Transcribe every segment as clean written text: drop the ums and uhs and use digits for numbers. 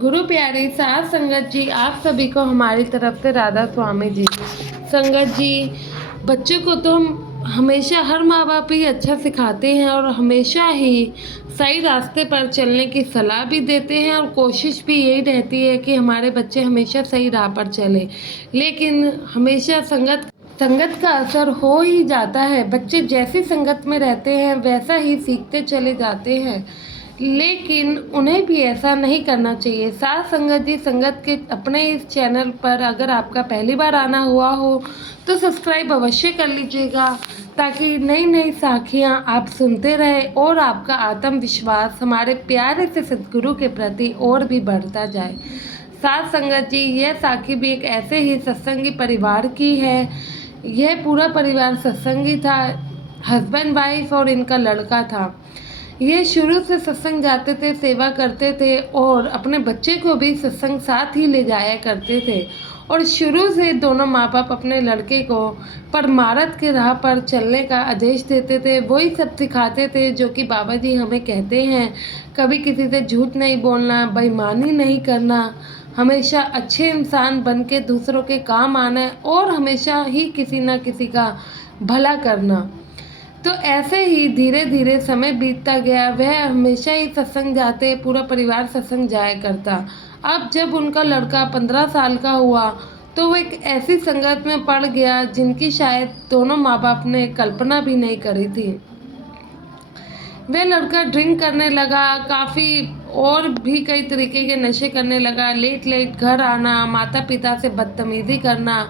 गुरु प्यारी साध संगत जी, आप सभी को हमारी तरफ से राधा स्वामी जी। संगत जी, बच्चों को तो हम हमेशा हर माँ बाप ही अच्छा सिखाते हैं और हमेशा ही सही रास्ते पर चलने की सलाह भी देते हैं और कोशिश भी यही रहती है कि हमारे बच्चे हमेशा सही राह पर चले। लेकिन हमेशा संगत का असर हो ही जाता है। बच्चे जैसी संगत में रहते हैं वैसा ही सीखते चले जाते हैं, लेकिन उन्हें भी ऐसा नहीं करना चाहिए। साथ संगत जी, संगत के अपने इस चैनल पर अगर आपका पहली बार आना हुआ हो तो सब्सक्राइब अवश्य कर लीजिएगा, ताकि नई नई साखियाँ आप सुनते रहें और आपका आत्मविश्वास हमारे प्यारे से सद्गुरु के प्रति और भी बढ़ता जाए। साथ संगत जी, यह साखी भी एक ऐसे ही सत्संगी परिवार की है। यह पूरा परिवार सत्संगी था, हस्बैंड वाइफ और इनका लड़का था। ये शुरू से सत्संग जाते थे, सेवा करते थे और अपने बच्चे को भी सत्संग साथ ही ले जाया करते थे। और शुरू से दोनों माँ बाप अपने लड़के को परमार्थ के राह पर चलने का आदेश देते थे। वही सब सिखाते थे जो कि बाबा जी हमें कहते हैं। कभी किसी से झूठ नहीं बोलना, बेईमानी नहीं करना, हमेशा अच्छे इंसान बन के दूसरों के काम आना और हमेशा ही किसी न किसी का भला करना। तो ऐसे ही धीरे धीरे समय बीतता गया। वह हमेशा ही सत्संग जाते, पूरा परिवार सत्संग जाया करता। अब जब उनका लड़का 15 साल का हुआ तो वो एक ऐसी संगत में पड़ गया जिनकी शायद दोनों माँ बाप ने कल्पना भी नहीं करी थी। वह लड़का ड्रिंक करने लगा, काफ़ी और भी कई तरीके के नशे करने लगा। लेट लेट घर आना, माता पिता से बदतमीज़ी करना,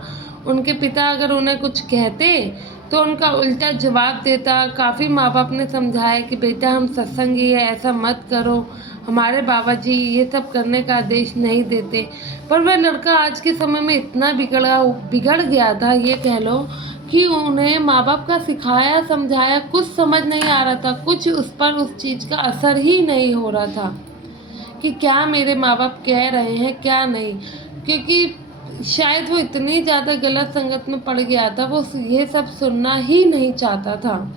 उनके पिता अगर उन्हें कुछ कहते तो उनका उल्टा जवाब देता। काफ़ी माँ बाप ने समझाया कि बेटा हम सत्संगी है, ऐसा मत करो, हमारे बाबा जी ये सब करने का आदेश नहीं देते। पर वह लड़का आज के समय में इतना बिगड़ गया था, ये कह लो कि उन्हें माँ बाप का सिखाया समझाया कुछ समझ नहीं आ रहा था। कुछ उस पर उस चीज़ का असर ही नहीं हो रहा था कि क्या मेरे माँ बाप कह रहे हैं क्या नहीं, क्योंकि शायद वो इतनी ज़्यादा गलत संगत में पड़ गया था, वो ये सब सुनना ही नहीं चाहता था।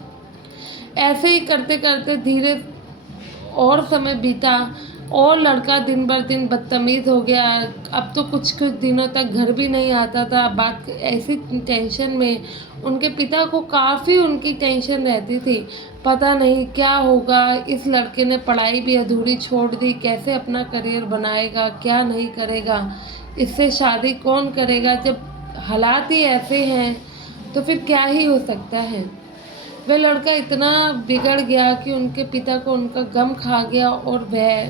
ऐसे ही करते करते धीरे और समय बीता और लड़का दिन बर दिन बदतमीज़ हो गया। अब तो कुछ कुछ दिनों तक घर भी नहीं आता था। बात ऐसी टेंशन में उनके पिता को काफ़ी उनकी टेंशन रहती थी, पता नहीं क्या होगा। इस लड़के ने पढ़ाई भी अधूरी छोड़ दी, कैसे अपना करियर बनाएगा, क्या नहीं करेगा, इससे शादी कौन करेगा। जब हालात ही ऐसे हैं तो फिर क्या ही हो सकता है। वह लड़का इतना बिगड़ गया कि उनके पिता को उनका गम खा गया और वह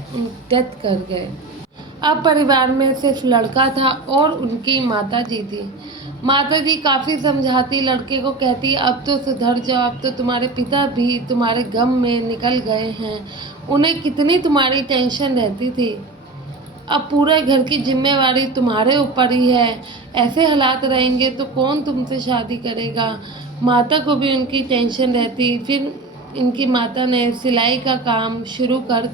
डेथ कर गए। अब परिवार में सिर्फ लड़का था और उनकी माता जी थी। माता जी काफ़ी समझाती, लड़के को कहती अब तो सुधर जाओ, अब तो तुम्हारे पिता भी तुम्हारे गम में निकल गए हैं, उन्हें कितनी तुम्हारी टेंशन रहती थी। अब पूरे घर की जिम्मेवारी तुम्हारे ऊपर ही है, ऐसे हालात रहेंगे तो कौन तुमसे शादी करेगा। माता को भी उनकी टेंशन रहती। फिर इनकी माता ने सिलाई का काम शुरू कर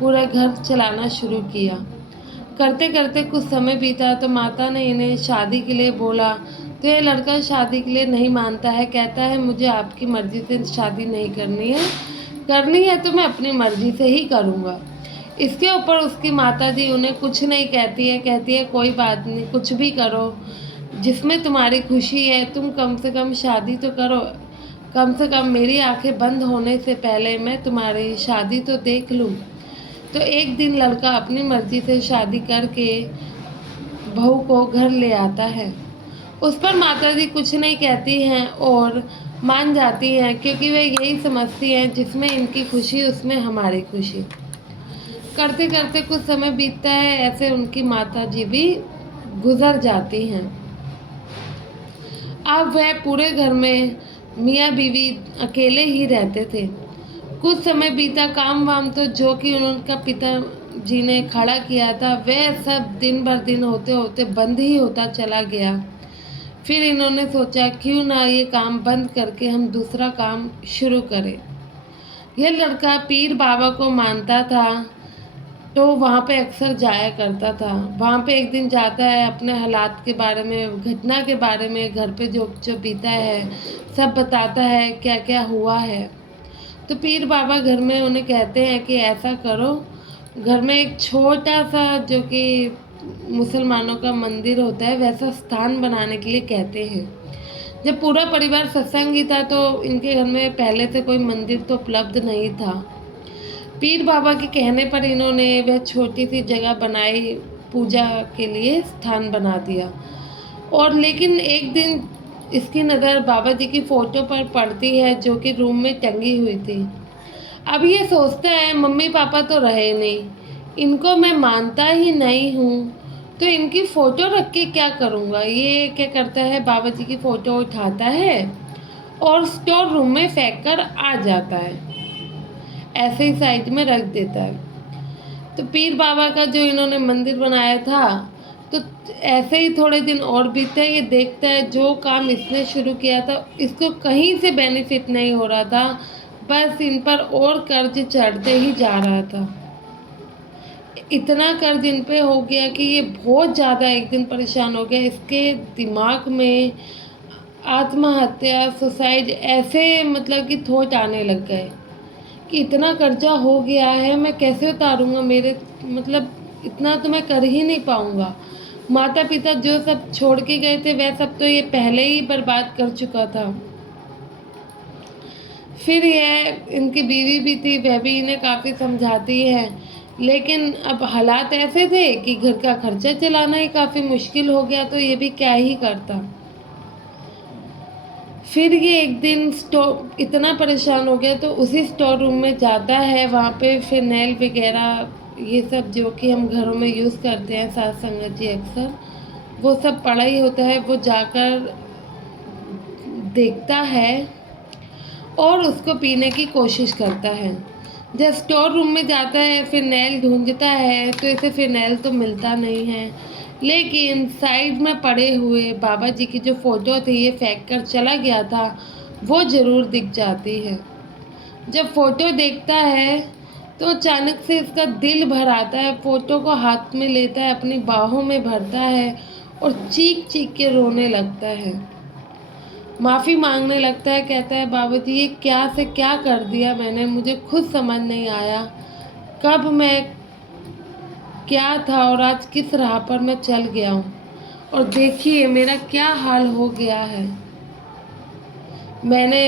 पूरा घर चलाना शुरू किया। करते करते कुछ समय बीता तो माता ने इन्हें शादी के लिए बोला तो ये लड़का शादी के लिए नहीं मानता है। कहता है मुझे आपकी मर्ज़ी से शादी नहीं करनी है तो मैं अपनी मर्ज़ी से ही करूँगा। इसके ऊपर उसकी माताजी उन्हें कुछ नहीं कहती है कोई बात नहीं, कुछ भी करो, जिसमें तुम्हारी खुशी है, तुम कम से कम शादी तो करो, कम से कम मेरी आंखें बंद होने से पहले मैं तुम्हारी शादी तो देख लूँ। तो एक दिन लड़का अपनी मर्ज़ी से शादी करके बहू को घर ले आता है। उस पर माताजी कुछ नहीं कहती हैं और मान जाती हैं, क्योंकि वे यही समझती हैं जिसमें इनकी खुशी उसमें हमारी खुशी। करते करते कुछ समय बीतता है, ऐसे उनकी माताजी भी गुजर जाती हैं। अब वह पूरे घर में मियाँ बीवी अकेले ही रहते थे। कुछ समय बीता, काम वाम तो जो कि उनका पिताजी ने खड़ा किया था वह सब दिन भर दिन होते होते बंद ही होता चला गया। फिर इन्होंने सोचा क्यों ना ये काम बंद करके हम दूसरा काम शुरू करें। यह लड़का पीर बाबा को मानता था तो वहाँ पे अक्सर जाया करता था। वहाँ पे एक दिन जाता है, अपने हालात के बारे में, घटना के बारे में, घर पे जो जो बीता है सब बताता है, क्या क्या हुआ है। तो पीर बाबा घर में उन्हें कहते हैं कि ऐसा करो, घर में एक छोटा सा जो कि मुसलमानों का मंदिर होता है वैसा स्थान बनाने के लिए कहते हैं। जब पूरा परिवार सत्संगी था तो इनके घर में पहले से कोई मंदिर तो उपलब्ध नहीं था। पीर बाबा के कहने पर इन्होंने वह छोटी सी जगह बनाई, पूजा के लिए स्थान बना दिया। और लेकिन एक दिन इसकी नज़र बाबा जी की फ़ोटो पर पड़ती है जो कि रूम में टंगी हुई थी। अब ये सोचता है मम्मी पापा तो रहे नहीं, इनको मैं मानता ही नहीं हूँ, तो इनकी फ़ोटो रख के क्या करूँगा। ये क्या करता है, बाबा जी की फ़ोटो उठाता है और स्टोर रूम में फेंक कर आ जाता है, ऐसे ही साइड में रख देता है। तो पीर बाबा का जो इन्होंने मंदिर बनाया था, तो ऐसे ही थोड़े दिन और बीते, ये देखता है जो काम इसने शुरू किया था इसको कहीं से बेनिफिट नहीं हो रहा था, बस इन पर और कर्ज चढ़ते ही जा रहा था। इतना कर्ज इन पे हो गया कि ये बहुत ज़्यादा एक दिन परेशान हो गया। इसके दिमाग में आत्महत्या, सुसाइड ऐसे मतलब कि थॉट आने लग गए कि इतना कर्जा हो गया है, मैं कैसे उतारूँगा, मेरे मतलब इतना तो मैं कर ही नहीं पाऊँगा। माता पिता जो सब छोड़ के गए थे वह सब तो ये पहले ही बर्बाद कर चुका था। फिर यह इनकी बीवी भी थी, वह भी इन्हें काफ़ी समझाती है, लेकिन अब हालात ऐसे थे कि घर का खर्चा चलाना ही काफ़ी मुश्किल हो गया, तो ये भी क्या ही करता। फिर ये एक दिन स्टोर इतना परेशान हो गया तो उसी स्टोर रूम में जाता है। वहाँ पे फिनाइल वगैरह ये सब जो कि हम घरों में यूज़ करते हैं साथ संगत जी अक्सर, वो सब पड़ा ही होता है। वो जाकर देखता है और उसको पीने की कोशिश करता है। जब स्टोर रूम में जाता है, फिनाइल ढूंढता है तो इसे फिनाइल तो मिलता नहीं है, लेकिन साइड में पड़े हुए बाबा जी की जो फ़ोटो थी ये फेंक कर चला गया था, वो ज़रूर दिख जाती है। जब फ़ोटो देखता है तो अचानक से इसका दिल भर आता है, फ़ोटो को हाथ में लेता है, अपनी बाहों में भरता है और चीख चीख के रोने लगता है। माफ़ी मांगने लगता है, कहता है बाबा जी ये क्या से क्या कर दिया मैंने, मुझे खुद समझ नहीं आया कब मैं क्या था और आज किस राह पर मैं चल गया हूँ, और देखिए मेरा क्या हाल हो गया है। मैंने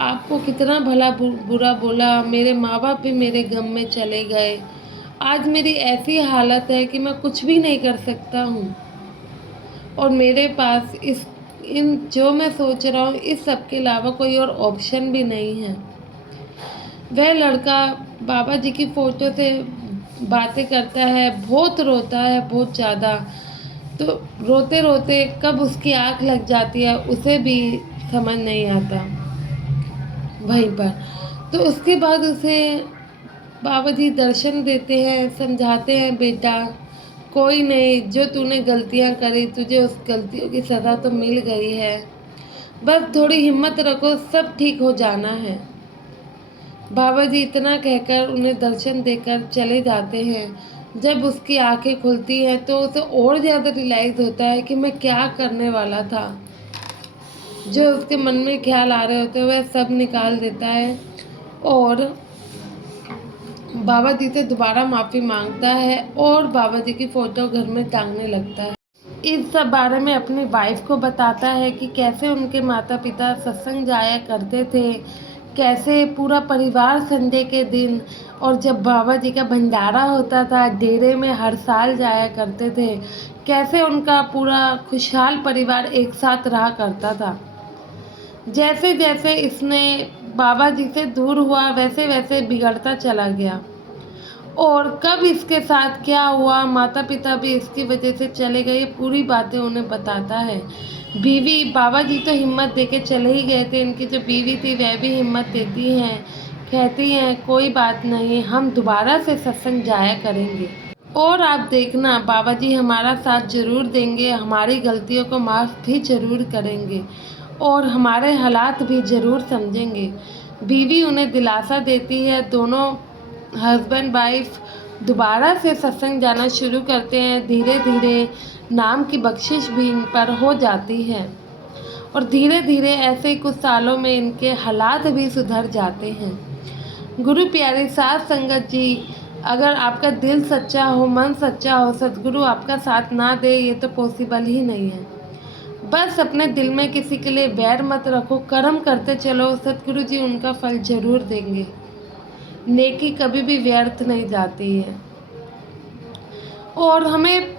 आपको कितना भला बुरा बोला, मेरे माँ बाप भी मेरे गम में चले गए, आज मेरी ऐसी हालत है कि मैं कुछ भी नहीं कर सकता हूँ, और मेरे पास इन जो मैं सोच रहा हूँ इस सब के अलावा कोई और ऑप्शन भी नहीं है। वह लड़का बाबा जी की फ़ोटो से बातें करता है, बहुत रोता है, बहुत ज़्यादा। तो रोते रोते कब उसकी आँख लग जाती है उसे भी समझ नहीं आता वहीं पर। तो उसके बाद उसे बाबा जी दर्शन देते हैं, समझाते हैं बेटा कोई नहीं, जो तूने गलतियां करी तुझे उस गलतियों की सज़ा तो मिल गई है, बस थोड़ी हिम्मत रखो, सब ठीक हो जाना है। बाबा जी इतना कहकर उन्हें दर्शन देकर चले जाते हैं। जब उसकी आंखें खुलती हैं तो उसे और ज़्यादा रियलाइज़ होता है कि मैं क्या करने वाला था। जो उसके मन में ख्याल आ रहे होते हैं वह सब निकाल देता है और बाबा जी से दोबारा माफ़ी मांगता है और बाबा जी की फ़ोटो घर में टांगने लगता है। इस सब बारे में अपनी वाइफ को बताता है कि कैसे उनके माता पिता सत्संग जाया करते थे, कैसे पूरा परिवार संडे के दिन और जब बाबा जी का भंडारा होता था डेरे में हर साल जाया करते थे, कैसे उनका पूरा खुशहाल परिवार एक साथ रहा करता था। जैसे जैसे इसने बाबा जी से दूर हुआ वैसे वैसे बिगड़ता चला गया, और कब इसके साथ क्या हुआ, माता पिता भी इसकी वजह से चले गए, पूरी बातें उन्हें बताता है। बीवी, बाबा जी तो हिम्मत देके चले ही गए थे, इनकी जो बीवी थी वह भी हिम्मत देती हैं, कहती हैं कोई बात नहीं, हम दोबारा से सत्संग जाया करेंगे और आप देखना बाबा जी हमारा साथ ज़रूर देंगे, हमारी गलतियों को माफ़ भी ज़रूर करेंगे और हमारे हालात भी ज़रूर समझेंगे। बीवी उन्हें दिलासा देती है। दोनों हस्बैंड वाइफ दोबारा से सत्संग जाना शुरू करते हैं। धीरे धीरे नाम की बख्शिश भी इन पर हो जाती है और धीरे धीरे ऐसे ही कुछ सालों में इनके हालात भी सुधर जाते हैं। गुरु प्यारे साध संगत जी अगर आपका दिल सच्चा हो, मन सच्चा हो, सद्गुरु आपका साथ ना दे ये तो पॉसिबल ही नहीं है। बस अपने दिल में किसी के लिए बैर मत रखो, कर्म करते चलो, सद्गुरु जी उनका फल ज़रूर देंगे। नेकी कभी भी व्यर्थ नहीं जाती है और हमें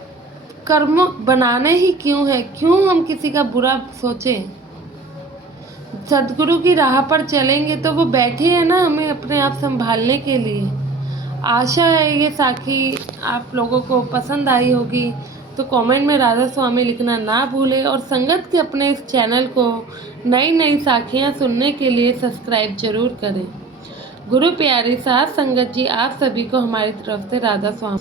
कर्म बनाने ही क्यों है, क्यों हम किसी का बुरा सोचें। सद्गुरु की राह पर चलेंगे तो वो बैठे हैं ना हमें अपने आप संभालने के लिए। आशा है ये साखी आप लोगों को पसंद आई होगी, तो कमेंट में राधा स्वामी लिखना ना भूलें और संगत के अपने इस चैनल को नई नई साखियाँ सुनने के लिए सब्सक्राइब जरूर करें। गुरु प्यारी साथ संगत जी आप सभी को हमारी तरफ से राधा स्वामी।